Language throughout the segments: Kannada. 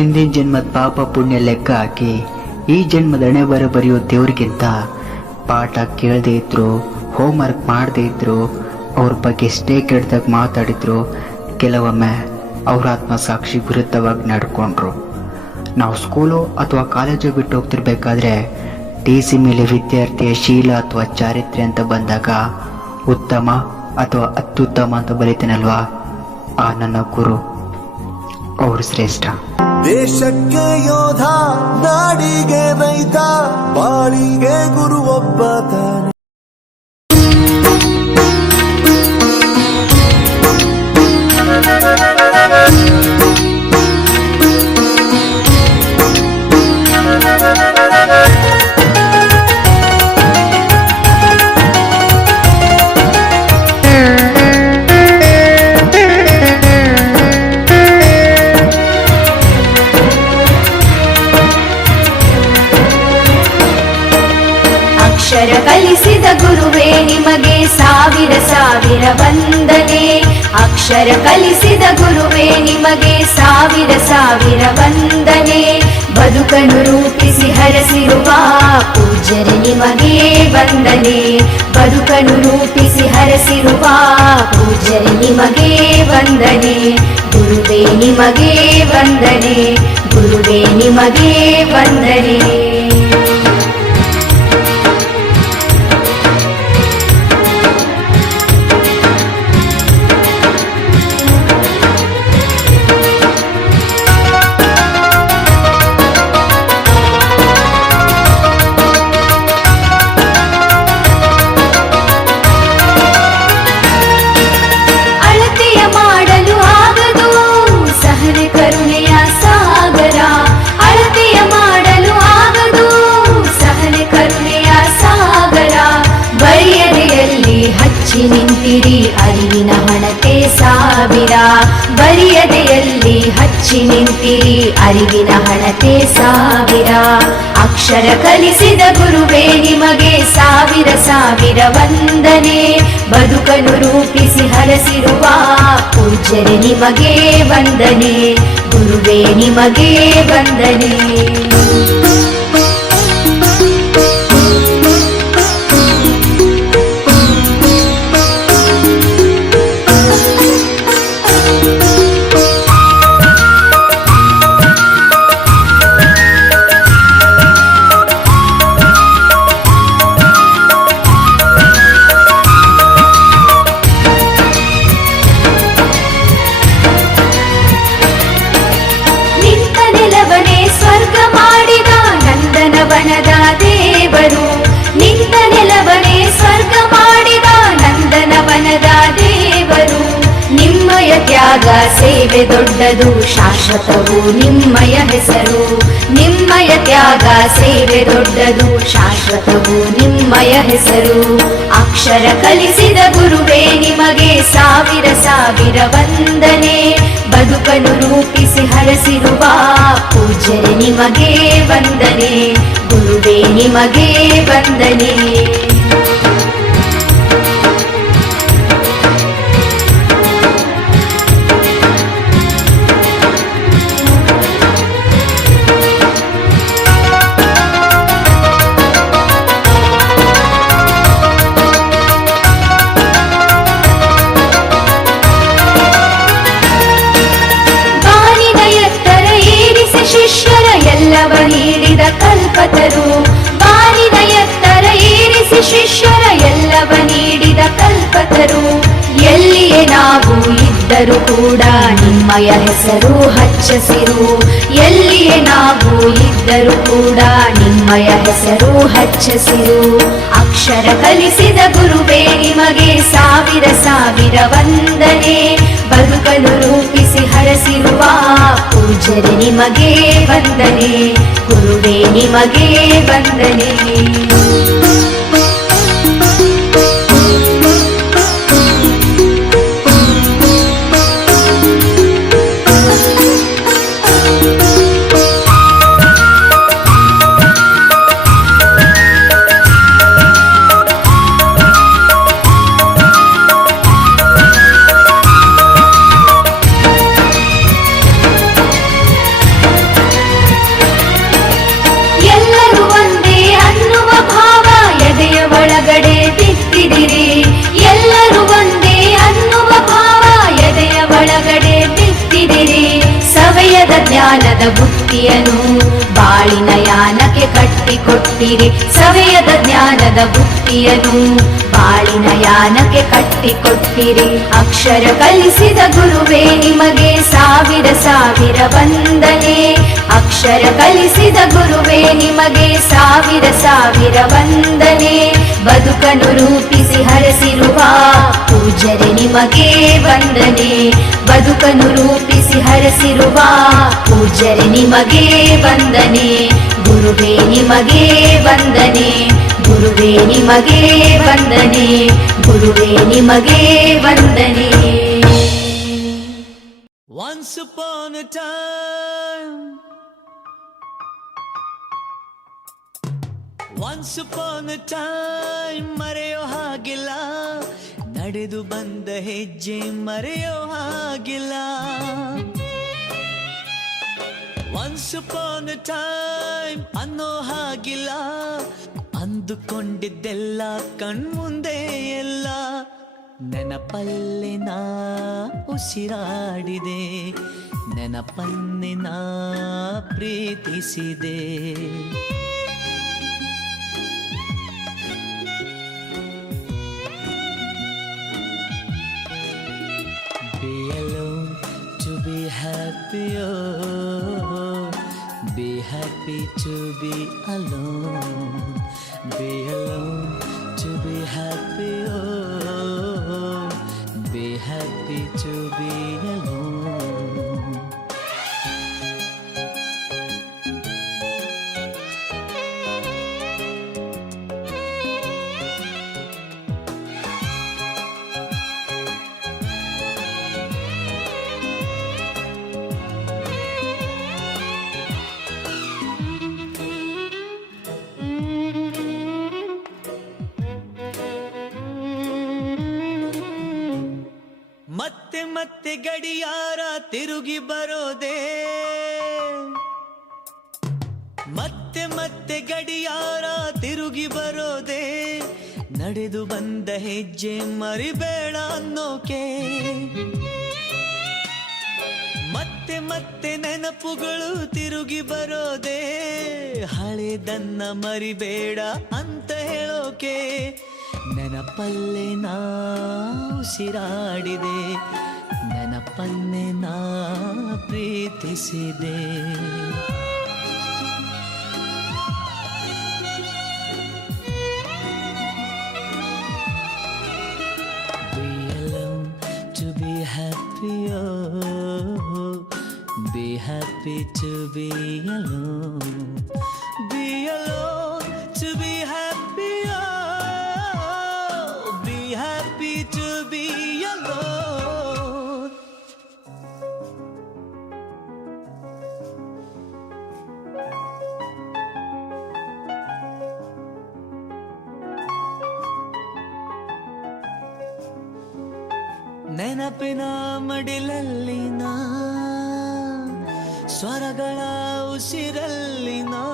ಹಿಂದಿನ ಜನ್ಮದ ಪಾಪ ಪುಣ್ಯ ಲೆಕ್ಕ ಹಾಕಿ ಈ ಜನ್ಮದ ಹಣೆ ಬರೆಯೋ ದೇವ್ರಿಗಿಂತ ಪಾಠ ಕೇಳದೇ ಇದ್ರು, ಹೋಮ್ವರ್ಕ್ ಮಾಡದೇ ಇದ್ರು, ಅವ್ರ ಬಗ್ಗೆ ಎಷ್ಟೇ ಕೆಟ್ಟದಾಗ ಮಾತಾಡಿದ್ರು, ಕೆಲವೊಮ್ಮೆ ಅವ್ರ ಆತ್ಮಸಾಕ್ಷಿ ವಿರುದ್ಧವಾಗಿ ನಡ್ಕೊಂಡ್ರು. ನಾವು ಸ್ಕೂಲು ಅಥವಾ ಕಾಲೇಜು ಬಿಟ್ಟು ಹೋಗ್ತಿರ್ಬೇಕಾದ್ರೆ TC ಮೇಲೆ ವಿದ್ಯಾರ್ಥಿಯ ಶೀಲ ಅಥವಾ ಚಾರಿತ್ರ್ಯ ಅಂತ ಬಂದಾಗ ಉತ್ತಮ ಅಥವಾ ಅತ್ಯುತ್ತಮ ಅಂತ ಬರೀತೇನಲ್ವಾ, ಆ ನನ್ನ ಗುರು ಅವರು ಶ್ರೇಷ್ಠ. ದೇಶಕ್ಕೆ ಯೋಧ, ನಾಡಿಗೆ ರೈತ, ಬಾಳಿಗೆ ಗುರು ಒಬ್ಬ ತಾನೆ. ಅಕ್ಷರ ಕಲಿಸಿದ ಗುರುವೇ ನಿಮಗೆ ಸಾವಿರ ಸಾವಿರ ವಂದನೆ. ಅಕ್ಷರ ಕಲಿಸಿದ ಗುರುವೇ ನಿಮಗೆ ಸಾವಿರ ಸಾವಿರ ವಂದನೆ. ಬದುಕನ್ನು ರೂಪಿಸಿ ಹರಸಿರುವ ಪೂಜ್ಯರೇ ನಿಮಗೆ ವಂದನೆ. ಬದುಕನ್ನು ರೂಪಿಸಿ ಹರಸಿರುವ ಪೂಜ್ಯರೇ ನಿಮಗೆ ವಂದನೆ. ಗುರುವೇ ನಿಮಗೆ ವಂದನೆ, ಗುರುವೇ ನಿಮಗೆ ವಂದನೆ. ನಿಂತಿರಿ ಅರಿವಿನ ಹಣತೆ ಸಾವಿರ. ಬರಿಯದೆಯಲ್ಲಿ ಹಚ್ಚಿ ನಿಂತಿರಿ ಅರಿವಿನ ಹಣತೆ ಸಾವಿರ. ಅಕ್ಷರ ಕಲಿಸಿದ ಗುರುವೇ ನಿಮಗೆ ಸಾವಿರ ಸಾವಿರ ವಂದನೆ. ಬದುಕನ್ನು ರೂಪಿಸಿ ಹರಸಿರುವ ಪೂಜ್ಯರೇ ನಿಮಗೆ ವಂದನೆ. ಗುರುವೇ ನಿಮಗೆ ವಂದನೆ. ವನದ ದೇವರು ನಿಂತ ನೆಲವನೇ ಸ್ವರ್ಗ ಮಾಡಿದ ನಂದನವನದ ದೇವರು. ನಿಮ್ಮಯ ತ್ಯಾಗ ಸೇವೆ ದೊಡ್ಡದು, ಶಾಶ್ವತವು ನಿಮ್ಮಯ ಹೆಸರು. ನಿಮ್ಮಯ ತ್ಯಾಗ ಸೇವೆ ದೊಡ್ಡದು, ಶಾಶ್ವತವು ನಿಮ್ಮಯ ಹೆಸರು. ಅಕ್ಷರ ಕಲಿಸಿದ ಗುರುವೇ ನಿಮಗೆ ಸಾವಿರ ಸಾವಿರ ವಂದನೆ. ಬದುಕನ್ನು ರೂಪಿಸಿ ಹರಸಿರುವ ಪೂಜ್ಯರೇ ನಿಮಗೆ ವಂದನೆ. ಗುರುವೇ ನಿಮಗೆ ವಂದನೆ. ಶಿಷ್ಯರ ಎಲ್ಲವ ನೀಡಿದ ಕಲ್ಪತರು. ಬಾರಿನ ಎತ್ತರ ಏರಿಸಿ ಶಿಷ್ಯರ ಎಲ್ಲವ ನೀಡಿದ ಕಲ್ಪತರು. ಎಲ್ಲಿಯೇ ನಾವು ಇದ್ದರೂ ಕೂಡ ನಿಮ್ಮಯ ಹೆಸರು ಹಚ್ಚಸಿರು. ಎಲ್ಲಿಯೇ ನಾವು ಇದ್ದರೂ ಕೂಡ ನಿಮ್ಮಯ ಹೆಸರು ಹಚ್ಚಸಿರು. ಅಕ್ಷರ ಕಲಿಸಿದ ಗುರುವೇ ನಿಮಗೆ ಸಾವಿರ ಸಾವಿರ ವಂದನೆ. ಬದುಕನ್ನು ರೂಪಿಸಿ ಹರಸಿರುವ ಪೂಜ್ಯರೇ ನಿಮಗೆ ವಂದನೆ. ಗುರುವೇ ನಿಮಗೆ ವಂದನೆ. ಸವೆಯದ ಜ್ಞಾನದ ಬುತ್ತಿಯನು ಬಾಳಿನ ಯಾನಕ್ಕೆ ಕಟ್ಟಿಕೊಟ್ಟಿರಿ. ಸವೆಯದ ಜ್ಞಾನದ ಬುತ್ತಿಯನು ಬಾಳಿನ ಯಾನಕ್ಕೆ ಕಟ್ಟಿಕೊಟ್ಟಿರಿ. ಅಕ್ಷರ ಕಲಿಸಿದ ಗುರುವೇ ನಿಮಗೆ ಸಾವಿರ ಸಾವಿರ ವಂದನೆ. ಅಕ್ಷರ ಕಲಿಸಿದ ಗುರುವೇ ನಿಮಗೆ ಸಾವಿರ ಸಾವಿರ ವಂದನೆ. ಬದುಕನ್ನು ರೂಪಿಸಿ ಹರಸಿರುವ ಪೂಜ್ಯರೆ ನಿಮಗೆ ವಂದನೆ. ಬದುಕನ್ನು ರೂಪಿಸಿ ಹರಸಿರುವ ಪೂಜ್ಯರೆ ನಿಮಗೆ ವಂದನೆ. ಗುರುವೇ ನಿಮಗೆ ವಂದನೆ. ಗುರುವೇ ನಿಮಗೆ ವಂದನೆ. ಗುರುವೇ ನಿಮಗೆ ವಂದನೆ. Once upon a time, once upon a time, ಮರೆಯೋ ಹಾಗಿಲ್ಲ, ನಡೆದು ಬಂದ ಹೆಜ್ಜೆ ಮರೆಯೋ ಹಾಗಿಲ್ಲ. Once upon a time ಅನ್ನೋ ಹಾಗಿಲ್ಲ, ಅಂದುಕೊಂಡಿದ್ದೆಲ್ಲ ಕಣ್ಮುಂದೆ ಎಲ್ಲ ನೆನಪಲ್ಲಿ ನಾ ಉಸಿರಾಡಿದೆ, ನೆನಪನ್ನೇ ನಾ ಪ್ರೀತಿಸಿದೆ. Be alone to be happy, oh, be happy to be alone. Be alone to be happy, oh, be happy to be alone. ಮತ್ತೆ ಮತ್ತೆ ಗಡಿಯಾರ ತಿರುಗಿ ಬರೋದೇ, ಮತ್ತೆ ಮತ್ತೆ ಗಡಿಯಾರ ತಿರುಗಿ ಬರೋದೇ, ನಡೆದು ಬಂದ ಹೆಜ್ಜೆ ಮರಿಬೇಡ ಅನ್ನೋಕೆ. ಮತ್ತೆ ಮತ್ತೆ ನೆನಪುಗಳು ತಿರುಗಿ ಬರೋದೇ, ಹಳೆದನ್ನ ಮರಿಬೇಡ ಅಂತ ಹೇಳೋಕೆ. ನೆನಪಲ್ಲೇ ನಾ ಉಸಿರಾಡಿದೆ, ನೆನಪನ್ನೇ ನಾ ಪ್ರೀತಿಸಿದೆ. Be alone to be happy, oh, be happy to be alone. Be alone to be happy, oh, be happy to be alone. ನೆನಪಿನ ಮಡಿಲಲ್ಲಿ ನಾ, ಸ್ವರಗಳ ಉಸಿರಲ್ಲಿ ನಾ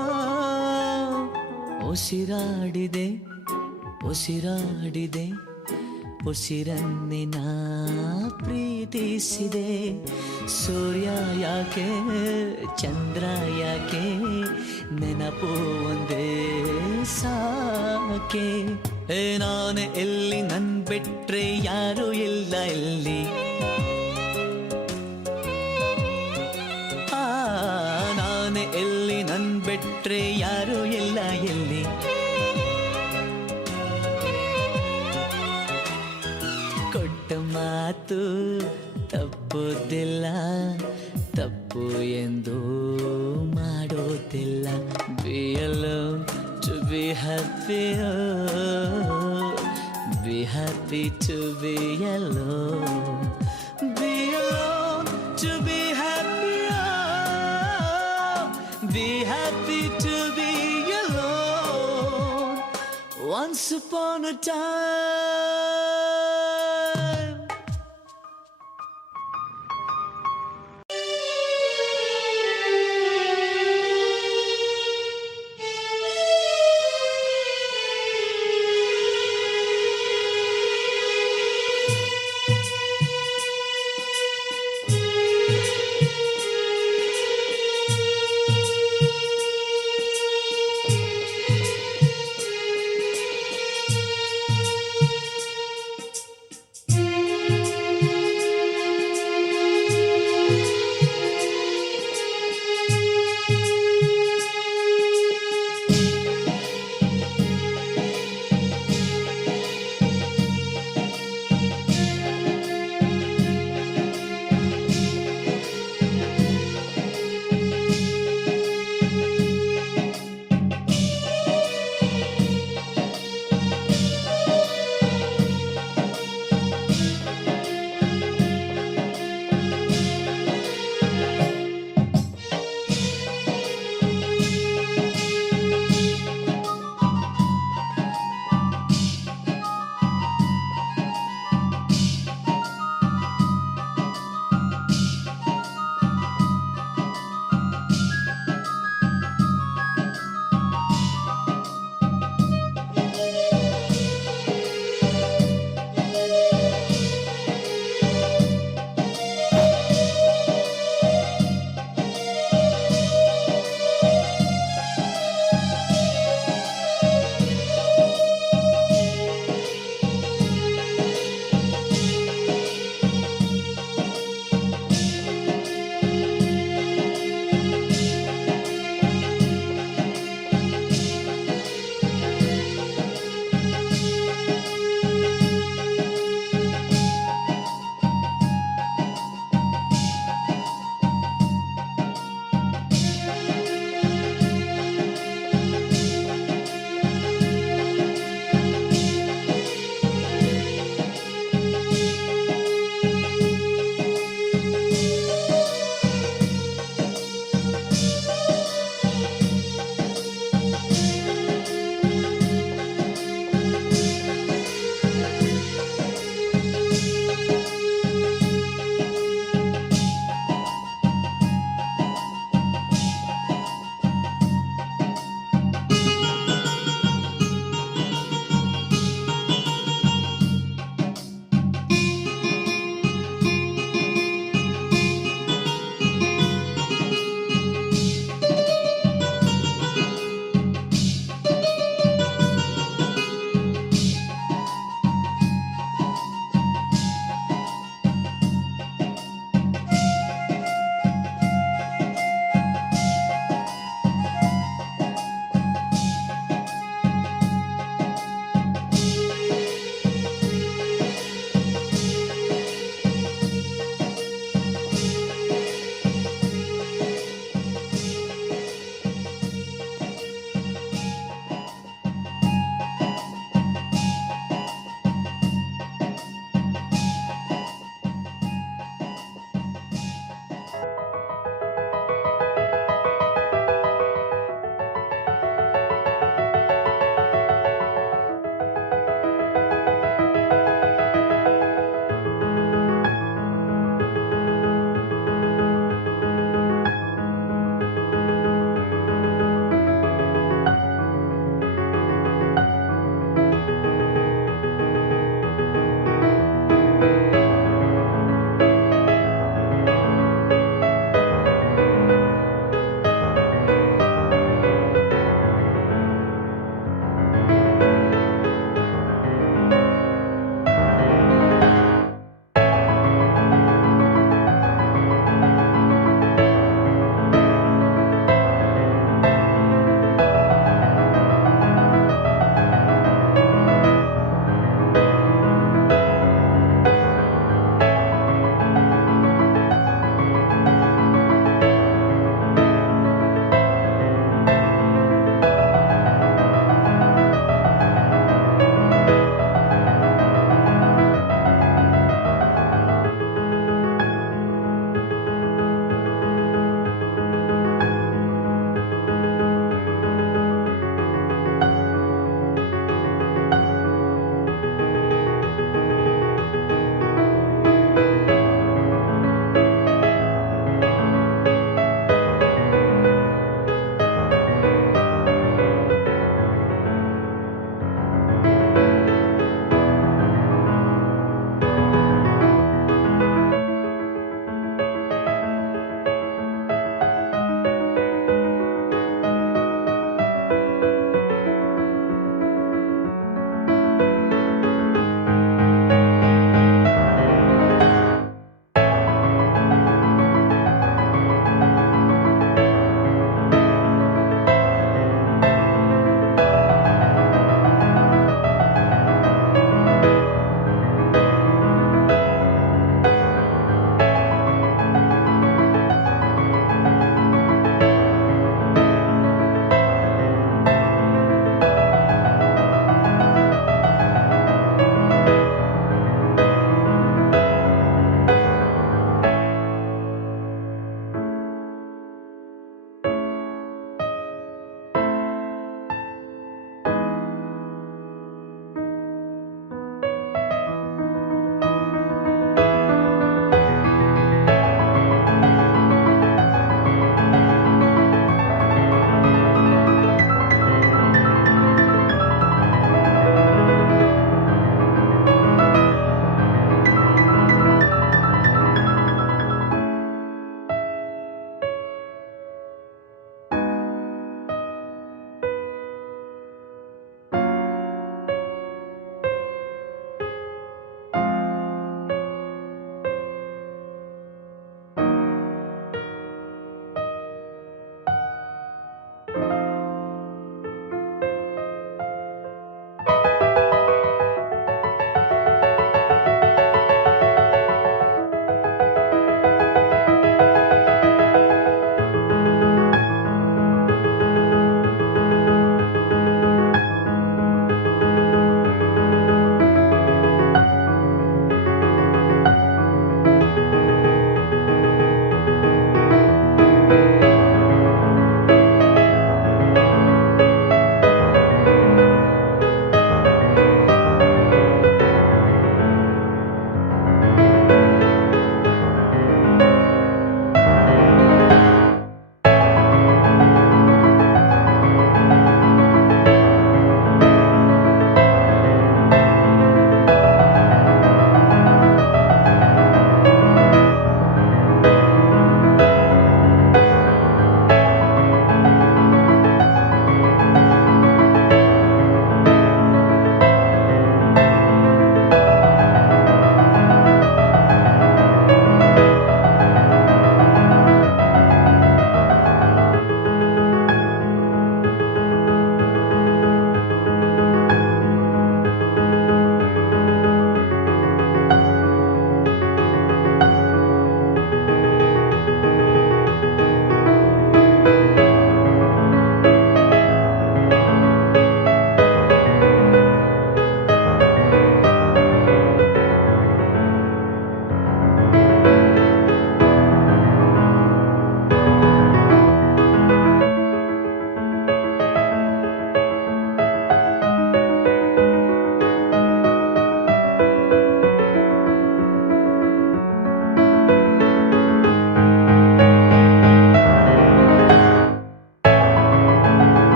ಉಸಿರಾಡಿದೆ, ಉಸಿರಾಡಿದೆ, ಉಸಿರನ್ನೇ ನಾ ಪ್ರೀತಿಸಿದೆ. ಸೂರ್ಯ ಯಾಕೆ ಚಂದ್ರ ಯಾಕೆ, ನೆನಪು ಒಂದೇ ಸಾಕೆ. ನಾನು ಎಲ್ಲಿ ನನ್ ಬಿಟ್ರೆ ಯಾರು ಇಲ್ಲ ಎಲ್ಲಿ, ನಾನು ಎಲ್ಲಿ ನನ್ ಬಿಟ್ರೆ ಯಾರು ಇಲ್ಲ ಎಲ್ಲಿ. ಕೊಟ್ಟ ಮಾತು ತಪ್ಪುದಿಲ್ಲ, ತಪ್ಪು ಎಂದು ಮಾಡೋದಿಲ್ಲ. Be alone to be happy, oh, be happy to be alone. Be alone to be happy, oh, be happy to be alone. Once upon a time.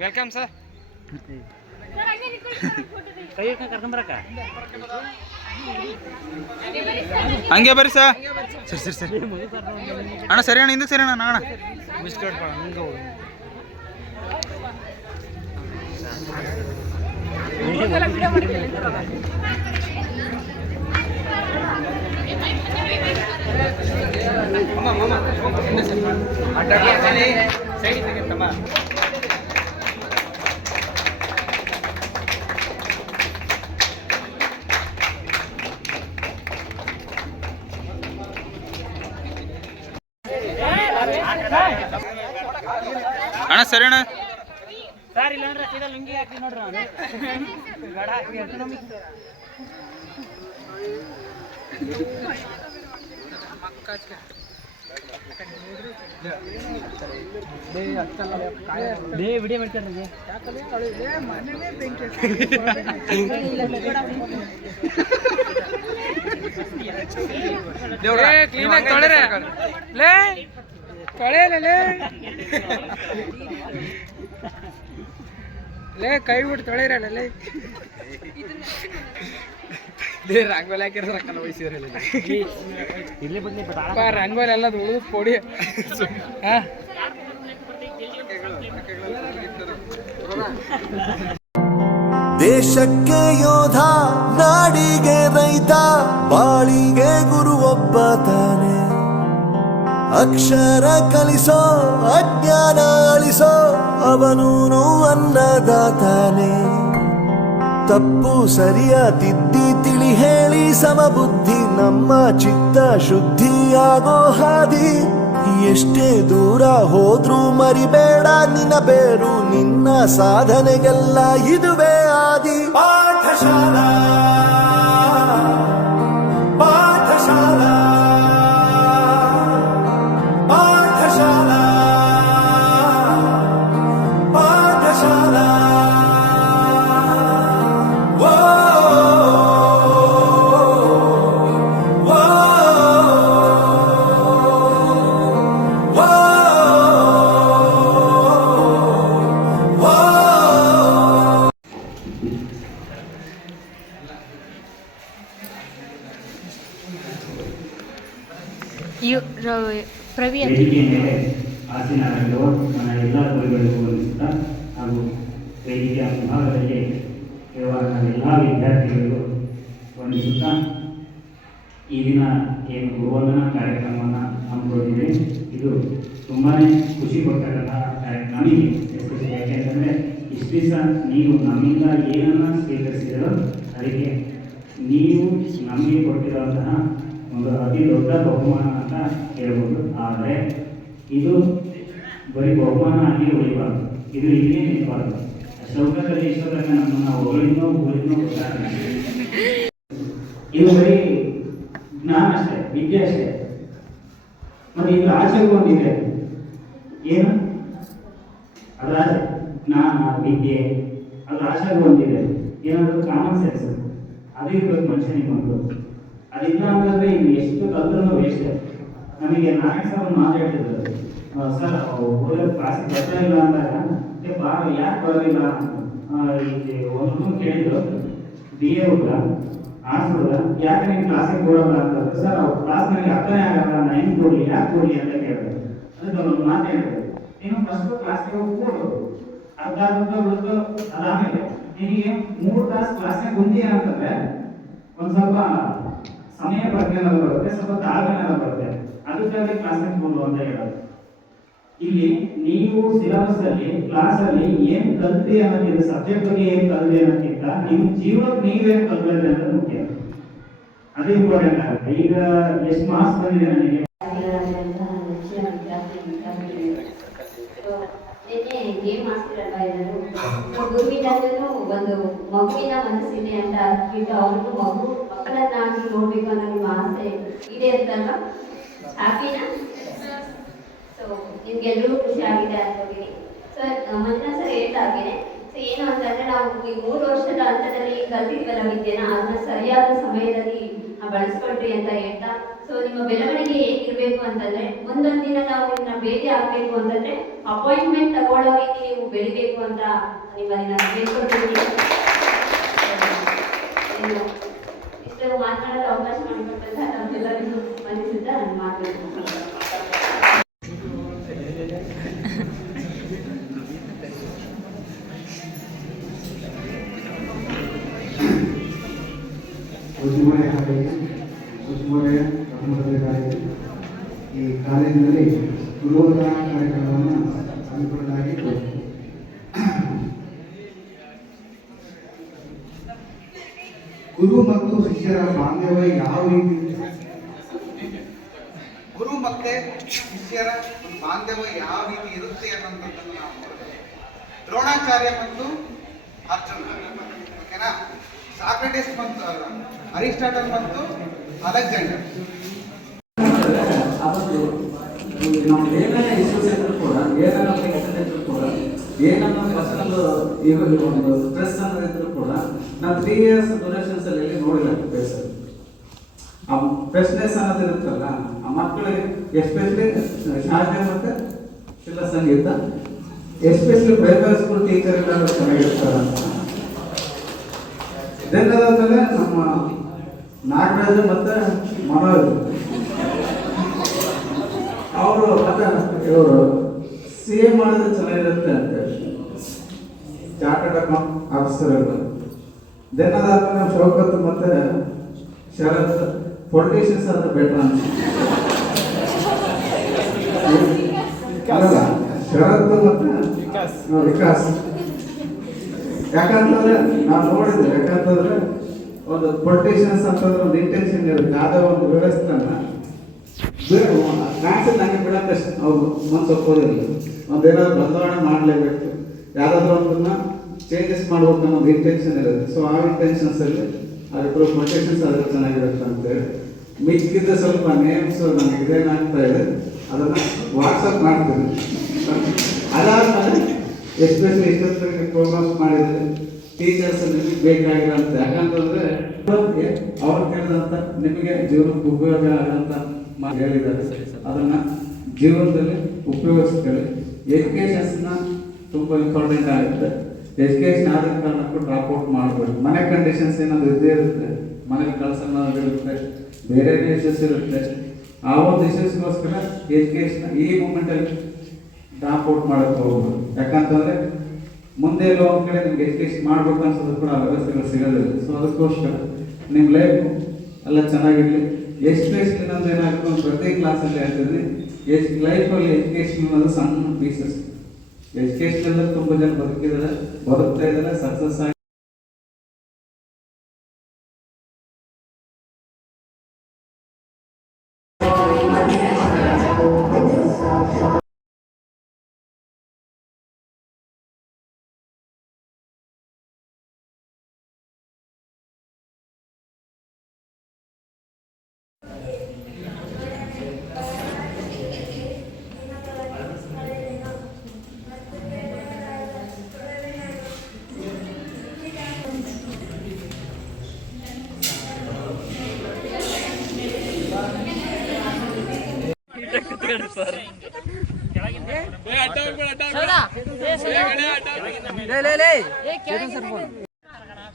Welcome sir. ಹಂಗೆ ಬರ್ರಿ ಸರ್. ಸರಿ ಅಣ್ಣ, ಸರಿ ಅಣ್ಣ, ಹಿಂದಕ್ಕೆ ಸರಿ ಅಣ್ಣ. ಅಣ್ಣ ಅಣ್ಣ ಸರಿ ಅಣ್ಣ. ವಿಡಿಯೋ ಮಾಡ್ತಾರೆ ಕ್ಲೀನಾಗಿ ತೊಳೆರೆ ಲೇ ತೊಳೆಯಲೇ ಲೇ ಕೈ ಬಿಟ್ಟು ತೊಳೆಯರಲ್ಲ ಲೇ ರಂಗೋಲಿ ಹಾಕಿರೋ ರೊಕ್ಕನ ವಹಿಸಿರಲ್ಲ ರಂಗೋಲಿ ಎಲ್ಲ ಉಳಿದು ಪೊಡಿ. ದೇಶಕ್ಕೆ ಯೋಧ, ನಾಡಿಗೆ ರೈತ, ಬಾಳಿಗೆ ಗುರು ಒಬ್ಬ ತಾನೆ. ಅಕ್ಷರ ಕಲಿಸೋ, ಅಜ್ಞಾನ ಅಳಿಸೋ, ಅವನೂನು ಅನ್ನದಾತಾನೆ. ತಪ್ಪು ಸರಿಯ ತಿದ್ದಿ ತಿಳಿ ಹೇಳಿ ಸಮಬುದ್ಧಿ, ನಮ್ಮ ಚಿತ್ತ ಶುದ್ಧಿಯಾಗೋ ಹಾದಿ. ಎಷ್ಟೇ ದೂರ ಹೋದ್ರೂ ಮರಿಬೇಡ ನಿನ್ನ ಬೇರು, ನಿನ್ನ ಸಾಧನೆಗೆಲ್ಲ ಇದುವೇ ಆದಿ. ಪಾಠಶಾಲಾ ಪಾಠಶಾಲಾ ಪಾಠಶಾಲಾ ಪಾಠಶಾಲಾ. ಪ್ರವೀಣ್ ವೇದಿಕೆ ಮೇಲೆ ಆಸೀನರಾಗಿರುವ ನನ್ನ ಎಲ್ಲ ಗುರುಗಳಿಗೂ ವಂದಿಸುತ್ತಾ ಹಾಗೂ ವೇದಿಕೆಯ ಮುಂಭಾಗದಲ್ಲಿ ಇರುವ ನನ್ನ ಎಲ್ಲ ವಿದ್ಯಾರ್ಥಿಗಳಿಗೂ ವಂದಿಸುತ್ತಾ ಈ ದಿನ ಏನು ಗುರುವಂದನಾ ಕಾರ್ಯಕ್ರಮವನ್ನು ಹಮ್ಮಿಕೊಂಡಿದೆ, ಇದು ತುಂಬಾ ಖುಷಿ ಕೊಡ್ತಕ್ಕಂತಹ ಕಾರ್ಯಕ್ರಮ ನಮಗೆ. ಎಸ್ಪೆಷಲಿ ಯಾಕೆಂತಂದರೆ ಇಷ್ಟು ದಿವಸ ನೀವು ನಮ್ಮಿಂದ ಏನನ್ನು ಸ್ವೀಕರಿಸಿದರೋ ಅದಕ್ಕೆ ನೀವು ನಮಗೆ ಕೊಟ್ಟಿರುವಂತಹ ಒಂದು ಅತಿ ದೊಡ್ಡ ಬಹುಮಾನ ಅಂತ ಹೇಳ್ಬೋದು. ಆದರೆ ಇದು ಬರೀ ಬಹುಮಾನ ಆಗಿ ಉಳಿಬಾರ್ದು, ಇದು ಇಲ್ಲೇ ನಿಲ್ಬಾರ್ದು. ಶೌಕದಲ್ಲಿ ಇಷ್ಟೊತ್ತಂಗ ನಮ್ಮನ್ನು ಹೊಗಳಿದ್ನೋ ಗೊತ್ತಾಗ್ತದೆ. ಇದು ಬರೀ ಜ್ಞಾನ ಅಷ್ಟೇ, ವಿದ್ಯೆ ಅಷ್ಟೇ. ಮತ್ತು ಇದು ಆಚೆಗೂ ಒಂದಿದೆ, ಏನು ಅದರ ಜ್ಞಾನ ವಿದ್ಯೆ, ಅದ್ರ ಆಚೆಗೂ ಒಂದಿದೆ, ಏನಾದರೂ ಕಾಮನ್ ಸೆನ್ಸ್ ಅದು ಇರ್ಬೇಕು ಮನುಷ್ಯನಿಗೆ ಒಂದು. ಅದಿಲ್ಲ ಅಂತಂದ್ರೆ ಇನ್ನು ಎಷ್ಟು ಕಲ್ತ್ರೂ ವೇಸ್ಟ್. ನಮಗೆ ನಾರಾಯಣ ಸರ್ ಮಾತಾಡ್ತಿದ್ರು, ಸರ್ ಓದೋ ಕ್ಲಾಸಿಗೆ ಬರ್ತಾ ಇಲ್ಲ ಅಂದಾಗ ಯಾಕೆ ಬರೋದಿಲ್ಲ ಒಂದು ಕೇಳಿದ್ರು. ಬಿ ಎ ಹುಡುಗ ಆರ್ಟ್ಸ್ ಹುಡುಗ, ಯಾಕೆ ನೀವು ಕ್ಲಾಸಿಗೆ ಕೊಡೋಲ್ಲ ಅಂತಂದ್ರೆ, ಸರ್ ಅವ್ರ ಕ್ಲಾಸ್ ನನಗೆ ಅರ್ಥನೇ ಆಗಲ್ಲ, ನಾನು ಹೆಂಗೆ ಕೊಡಲಿ, ಯಾಕೆ ಕೊಡಲಿ ಅಂತ ಕೇಳಿದ್ರು. ಅದಕ್ಕೆ ಅವ್ರು ಮಾತಾಡಿದ್ರು, ನೀನು ಫಸ್ಟ್ ಕ್ಲಾಸ್ಗೆ ಹೋಗಿ ಕೊಡು, ಅರ್ಧ ಬಿಡುತ್ತೋ ಅದಾದ್ಮೇಲೆ ನಿನಗೆ 3 ತಾಸು ಕ್ಲಾಸ್ಗೆ ಬಂದಿ ಅಂತಂದ್ರೆ ಒಂದು ಸ್ವಲ್ಪ ಸಮಯ ಪ್ರಜ್ಞೆ ಬರುತ್ತೆ, ಸ್ವಲ್ಪ ತಾಳ್ಮೆ ಬರುತ್ತೆ, ಅದಕ್ಕಾಗಿ ಕ್ಲಾಸಿಗೆ ಕೊಡು ಅಂತ ಹೇಳೋದು. ಇಲ್ಲಿ ನೀವು ಸಿಲೆಬಸ್ ಅಲ್ಲಿ ಕ್ಲಾಸ್ ಅಲ್ಲಿ ಏನ್ ಕಲ್ತ್ರಿ ಅನ್ನೋಕ್ಕಿಂತ, ಸಬ್ಜೆಕ್ಟ್ ಬಗ್ಗೆ ಏನ್ ಕಲ್ತ್ರಿ ಅನ್ನೋಕ್ಕಿಂತ ನಿಮ್ಮ ಜೀವನಕ್ಕೆ ನೀವೇನ್ ಕಲ್ತ್ರಿ ಅನ್ನೋದು ಮುಖ್ಯ. ಅದು ಇಂಪಾರ್ಟೆಂಟ್ ಆಗುತ್ತೆ. ಈಗ ಎಷ್ಟು ಮಾರ್ಕ್ಸ್ ಬಂದಿದೆ ನನಗೆ? ಗೇಮ್ ಆಡ್ತಿರಲ್ವಾ ಎಲ್ಲರೂ, ಗುರುವಿನಲ್ಲೂ ಒಂದು ಮಗುವಿನ ಮನಸ್ಸಿದೆ ಅಂತ ಬಿಟ್ಟು ಅವ್ರಿಗೂ ಮಕ್ಕಳನ್ನಾಗಿ ನೋಡ್ಬೇಕು ಅನ್ನೋ ನಿಮ್ಮ ಆಸೆ ಇದೆ ಅಂತಲ್ವಾ? ಹ್ಯಾಪಿನಾ? ಸೊ ನಿಮ್ಗೆಲ್ಲರೂ ಖುಷಿ ಆಗಿದೆ ಅನ್ಕೋತೀನಿ. ಸೊ ಮಂಜುನಾಥ್ ಸರ್ ಹೇಳ್ದಾಗೇನೆ, ಸೊ ಏನು ಅಂತಂದ್ರೆ ನಾವು ಈ 3 ವರ್ಷದ ಹಂತದಲ್ಲಿ ಕಲ್ತಿದ್ವಲ್ಲ ವಿದ್ಯೆನ, ಅದನ್ನ ಸರಿಯಾದ ಸಮಯದಲ್ಲಿ ಬಳಸ್ಕೊಳ್ರಿ ಅಂತ ಹೇಳ್ತಾ, ಸೊ ನಿಮ್ಮ ಬೆಳವಣಿಗೆ ಹೇಗಿರ್ಬೇಕು ಅಂತಂದ್ರೆ, ಮುಂದೊಂದು ದಿನ ನಾವು ನಿಮ್ಮನ್ನ ಭೇಟಿ ಆಗ್ಬೇಕು ಅಂತಂದ್ರೆ ಅಪಾಯಿಂಟ್ಮೆಂಟ್ ತಗೊಳ್ಳೋ ರೀತಿ ನೀವು ಬೆಳಿಬೇಕು ಅಂತ ನಿಮ್ಮನ್ನ ನಾನು ಕೇಳ್ಕೊಳ್ತೀನಿ. ಇಷ್ಟು ಮಾತನಾಡಲು ಅವಕಾಶ ಮಾಡಿಕೊಟ್ಟಂತ ನಮ್ಮೆಲ್ಲರಿಗೂ ವಂದಿಸುತ್ತಾ ನನ್ನ ಮಾತನ್ನು ಉಸ್ಮೋರೆಯ ಪ್ರಥಮ ಕಾಲೇಜು. ಈ ಕಾಲೇಜಿನಲ್ಲಿ ಗುರುವಂತಹ ಕಾರ್ಯಕ್ರಮವನ್ನು ಹಮ್ಮಿಕೊಳ್ಳಲಾಗಿದ್ದು, ಗುರು ಮತ್ತು ಶಿಷ್ಯರ ಬಾಂಧವ್ಯ ಯಾವ ರೀತಿ, ಗುರು ಮತ್ತೆ ಶಿಷ್ಯರ ಬಾಂಧವ್ಯ ಯಾವ ರೀತಿ ಇರುತ್ತೆ ಅನ್ನೋದನ್ನು ನಾವು ನೋಡ್ತೇವೆ. ದ್ರೋಣಾಚಾರ್ಯ ಮತ್ತು ಅರ್ಜುನ, ಓಕೆನಾ? ಸಾಕ್ರೆಟಿಸ್ ಮತ್ತು ಅರಿಸ್ಟಾಟಲ್ ಮತ್ತು ಅಲೆಕ್ಸಾಂಡರ್. ಅವತ್ತು ನಾವು ಏನೇನೇ ಇಶ್ಯೂಸ್ ಇದ್ರೂ ಕೂಡ, ಏನೇನೋ ಟೆನ್ಷನ್ ಇದ್ರೂ ಕೂಡ, ಏನೇನೋ ಪರ್ಸನಲ್ ಒಂದು ಸ್ಟ್ರೆಸ್ ಅನ್ನೋದಿದ್ರು ಕೂಡ ನಾವು 3 years ಡ್ಯೂರೇಷನ್ಸ್ ಅಲ್ಲಿ ನೋಡಿಲ್ಲ ಬೇಸಲ್ಲಿ. ಆ ಫ್ರೆಶ್ನೆಸ್ ಅನ್ನೋದು ಇರುತ್ತಲ್ಲ ಆ ಮಕ್ಕಳಿಗೆ, ಎಸ್ಪೆಷಲಿ ಶಾಲೆ ಮತ್ತು ಶಿಲ್ಲ ಸಂಗೀತ, ಎಸ್ಪೆಷಲಿ ಪ್ರೈಮರಿ ಸ್ಕೂಲ್ ಟೀಚರ್ ಎಲ್ಲ ಚೆನ್ನಾಗಿರ್ತಾರೆ. ಇದೆಲ್ಲದಾದ್ಮೇಲೆ ನಮ್ಮ ನಾಗರಾಜು ಮತ್ತು ಮನೋಜ್ ಅವರು ಮತ್ತೆ ಇವರು CA ಮಾಡಿದ್ರೆ ಚೆನ್ನಾಗಿರುತ್ತೆ ಅಂತ ಚಾರ್ಟರ್ಡ್ ಅಕೌಂಟ್ ಆಫೀಸರ್ಗಳು. ದೆನ್ ಅದಾದ್ಮೇಲೆ ನಮ್ಮ ಶೌಕತ್ ಮತ್ತು ಶರತ್ ಪೊಲಿಟಿಷಿಯನ್ಸ್ ಆದ್ರೆ ಬೆಟರ್ ಅಂತ. ಶರತ್ ಮತ್ತು ವಿಕಾಸ್. ಯಾಕಂತಂದ್ರೆ ನಾವು ನೋಡಿದ್ವಿ, ಯಾಕಂತಂದ್ರೆ ಒಂದು ಪೊಲಿಟಿಷಿಯನ್ಸ್ ಅಂತಂದ್ರೆ ಒಂದು ಇಂಟೆನ್ಷನ್ ಇರುತ್ತೆ, ಯಾವುದೋ ಒಂದು ವ್ಯವಸ್ಥೆನ ಕಾಣಿಸಿದ ನನಗೆ ಬಿಡಕ್ಕೆ ಅವ್ರು ಮನಸ್ಸು ಒಪ್ಪೋದಿಲ್ಲ. ಒಂದೇನಾದ್ರು ಬದಲಾವಣೆ ಮಾಡಲೇಬೇಕು, ಯಾವುದಾದ್ರೂ ಒಂದನ್ನ ಚೇಂಜಸ್ ಮಾಡ್ಬೇಕು ಅನ್ನೋ ಒಂದು ಇಂಟೆನ್ಷನ್ ಇರುತ್ತೆ. ಸೊ ಆ ಇಂಟೆನ್ಷನ್ಸಲ್ಲಿ ಅದಕ್ಕೆ ಪೊಲಿಟಿಷಿಯನ್ಸ್ ಆದ್ರೆ ಚೆನ್ನಾಗಿರುತ್ತೆ ಅಂತೇಳಿ ಮಿಕ್ಕಿದ್ದ ಸ್ವಲ್ಪ ನೇಮ್ಸ್ ನನಗೆ ಇದೇನಾಗ್ತಾ ಇದೆ ಅದನ್ನು ವಾಟ್ಸಪ್ ಮಾಡ್ತೀನಿ. ಅದಾದ್ಮೇಲೆ ಎಸ್ಪೆಷಲಿ ಇಷ್ಟೊತ್ತಿಗೆ ಪ್ರೋಗ್ರಾಮ್ಸ್ ಮಾಡಿದರೆ ಟೀಚರ್ಸ್ ನಿಮಗೆ ಬೇಕಾಗಿರೋಂಥ, ಯಾಕಂತಂದರೆ ಅವ್ರು ಕೇಳಿದಂಥ ನಿಮಗೆ ಜೀವನಕ್ಕೆ ಉಪಯೋಗ ಆಗೋಂಥ ಹೇಳಿದ್ದಾರೆ, ಅದನ್ನು ಜೀವನದಲ್ಲಿ ಉಪಯೋಗಿಸ್ಕೊಳ್ಳಿ. ಎಜುಕೇಷನ್ಸ್ನ ತುಂಬ ಇಂಪಾರ್ಟೆಂಟ್ ಆಗುತ್ತೆ. ಎಜುಕೇಷನ್ ಆದ ಕಾರಣಕ್ಕೂ ಡ್ರಾಪ್ಔಟ್ ಮಾಡಬೇಡಿ. ಮನೆ ಕಂಡೀಷನ್ಸ್ ಏನಾದರೂ ಇದ್ದೇ ಇರುತ್ತೆ, ಮನೇಲಿ ಕಳ್ಸೋದಿರುತ್ತೆ, ಬೇರೆ ಇಶ್ಯೂಸ್ ಇರುತ್ತೆ. ಆ ಒಂದು ಇಶ್ಯೂಸ್ಗೋಸ್ಕರ ಎಜುಕೇಷನ್ ಈ ಮೂಮೆಂಟಲ್ಲಿ ಡ್ರಾಪ್ಔಟ್ ಮಾಡೋಕ್ಕೆ ಹೋಗ್ಬೋದು. ಯಾಕಂತಂದರೆ ಮುಂದೆ ಎಲ್ಲೋ ಒಂದು ಕಡೆ ನಿಮ್ಗೆ ಎಜುಕೇಷನ್ ಮಾಡ್ಬೇಕು ಅನ್ಸೋದು ಕೂಡ ಆ ವ್ಯವಸ್ಥೆಗಳು ಸಿಗೋದಿಲ್ಲ. ಸೊ ಅದಕ್ಕೋಸ್ಕರ ನಿಮ್ಮ ಲೈಫ್ ಎಲ್ಲ ಚೆನ್ನಾಗಿರಲಿ. ಎಜುಕೇಷನ್ ಇನ್ನೊಂದು ಏನಾಗುತ್ತೆ, ಪ್ರತಿ ಕ್ಲಾಸಲ್ಲಿ ಹೇಳ್ತಿದ್ವಿ, ಲೈಫಲ್ಲಿ ಎಜುಕೇಷನ್ ಅನ್ನೋದು ಸಣ್ಣ ಪೀಸಸ್. ಎಜುಕೇಷನ್ ಎಲ್ಲ ತುಂಬ ಜನ ಬದುಕಿದ್ದಾರೆ, ಬದುಕ್ತಾ ಇದ್ದಾರೆ, ಸಕ್ಸಸ್ ಆಗಿ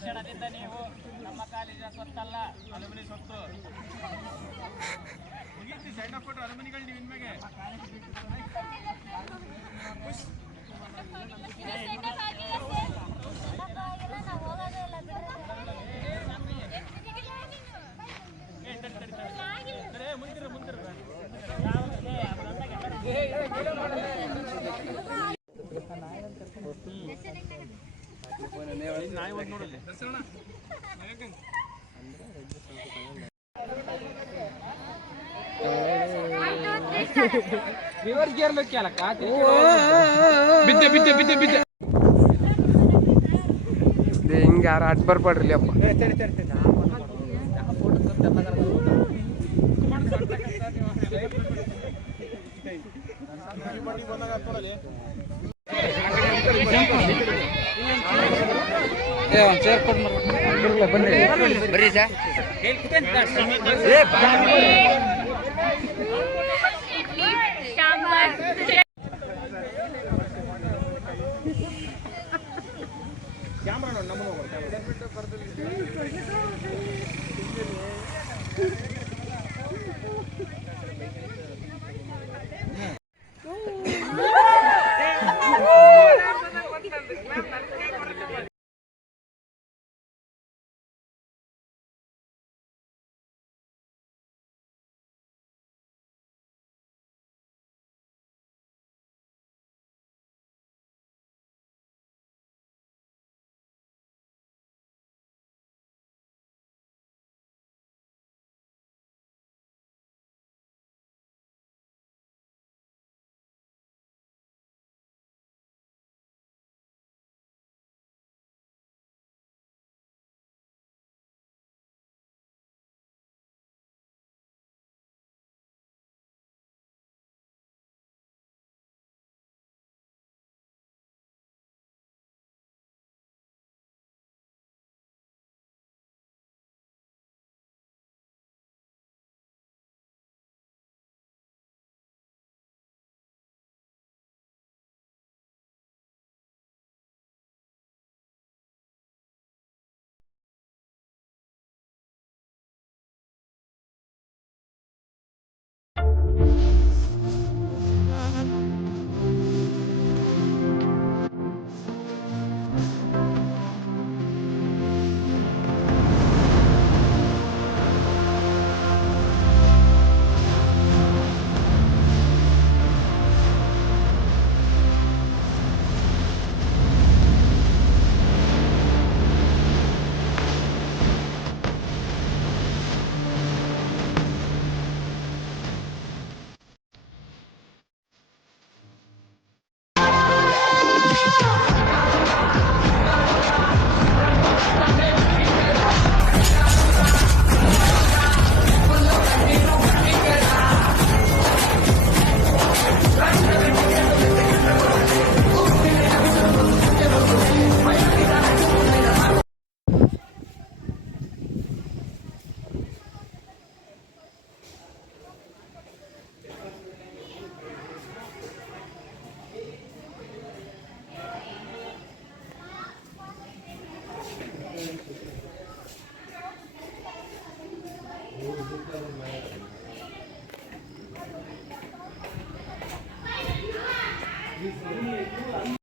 ಕ್ಷಣದಿಂದ ನೀವು ನಮ್ಮ ಕಾಲೇಜಿನ ಸೊತ್ತಲ್ಲ, ಅಲುಮಿನಿ ಸೊತ್ತು. ಸೈಡ್ ಆಫ್ ಕೊಟ್ಟು ಅಲುಮಿನಿಗಳು ನೀವು ಇನ್ಮೇಲೆ ರಿವರ್ಸ್ ಗೇರ್ ಲಕ್ಕೆ ಅಲಕ್ಕ ಬಿದ್ದೆ ಬಿದ್ದೆ ಬಿದ್ದೆ ಬಿದ್ದೆ ಹಿಂಗೆ ಯಾರು ಅಡ್ಡ ಬರ್ಬೇಡ್ರಿ ಅಪ್ಪ. ಚೇರ್ ಕೊಟ್ಟು ಬರ್ರಿ ಸರ್ ಕ್ಯಾಮ್ರಾ ನೋಡಿ ನಮ್ಮ